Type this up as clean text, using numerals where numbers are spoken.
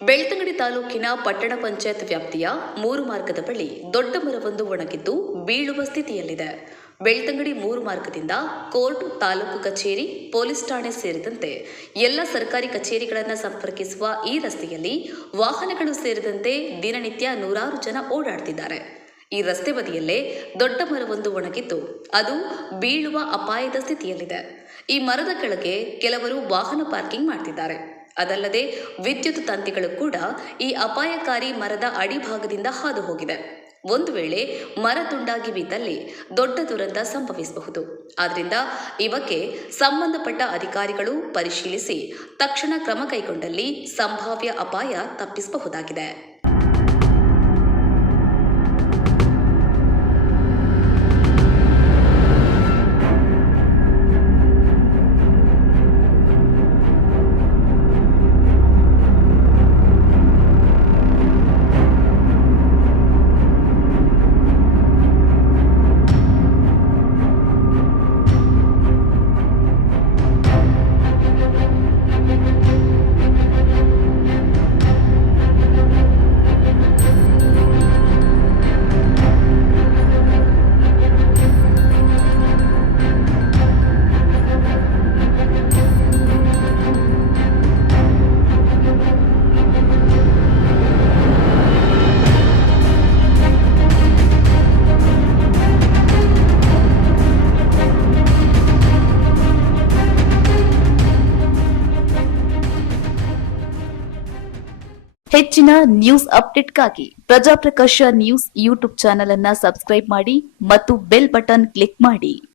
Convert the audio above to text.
ಬೆಳ್ತಂಗಡಿ ತಾಲೂಕಿನ ಪಟ್ಟಣ ಪಂಚಾಯತ್ ವ್ಯಾಪ್ತಿಯ 3 ಮಾರ್ಗದ ಬಳಿ ದೊಡ್ಡ ಮರವೊಂದು ಒಣಗಿದ್ದು ಬೀಳುವ ಸ್ಥಿತಿಯಲ್ಲಿದೆ. ಬೆಳ್ತಂಗಡಿ 3 ಮಾರ್ಗದಿಂದ ಕೋರ್ಟ್, ತಾಲೂಕು ಕಚೇರಿ, ಪೊಲೀಸ್ ಠಾಣೆ ಸೇರಿದಂತೆ ಎಲ್ಲ ಸರ್ಕಾರಿ ಕಚೇರಿಗಳನ್ನು ಸಂಪರ್ಕಿಸುವ ಈ ರಸ್ತೆಯಲ್ಲಿ ವಾಹನಗಳು ಸೇರಿದಂತೆ ದಿನನಿತ್ಯ ನೂರಾರು ಜನ ಓಡಾಡ್ತಿದ್ದಾರೆ. ಈ ರಸ್ತೆ ಬದಿಯಲ್ಲೇ ದೊಡ್ಡ ಮರವೊಂದು ಒಣಗಿದ್ದು ಅದು ಬೀಳುವ ಅಪಾಯದ ಸ್ಥಿತಿಯಲ್ಲಿದೆ. ಈ ಮರದ ಕೆಳಗೆ ಕೆಲವರು ವಾಹನ ಪಾರ್ಕಿಂಗ್ ಮಾಡ್ತಿದ್ದಾರೆ. ಅದಲ್ಲದೆ ವಿದ್ಯುತ್ ತಂತಿಗಳು ಕೂಡ ಈ ಅಪಾಯಕಾರಿ ಮರದ ಅಡಿಭಾಗದಿಂದ ಹಾದು ಹೋಗಿದೆ. ಒಂದು ವೇಳೆ ಮರ ತುಂಡಾಗಿ ಬಿದ್ದಲ್ಲಿ ದೊಡ್ಡ ದುರಂತ ಸಂಭವಿಸಬಹುದು. ಆದ್ದರಿಂದ ಈ ಬಗ್ಗೆ ಸಂಬಂಧಪಟ್ಟ ಅಧಿಕಾರಿಗಳು ಪರಿಶೀಲಿಸಿ ತಕ್ಷಣ ಕ್ರಮ ಕೈಗೊಂಡಲ್ಲಿ ಸಂಭಾವ್ಯ ಅಪಾಯ ತಪ್ಪಿಸಬಹುದಾಗಿದೆ. ಹೆಚ್ಚಿನ news ಅಪ್ಡೇಟ್ಗಾಗಿ Prajaprakash news YouTube channel ಅನ್ನು ಸಬ್ಸ್ಕ್ರೈಬ್ ಮಾಡಿ ಮತ್ತು ಬೆಲ್ ಬಟನ್ ಕ್ಲಿಕ್ ಮಾಡಿ.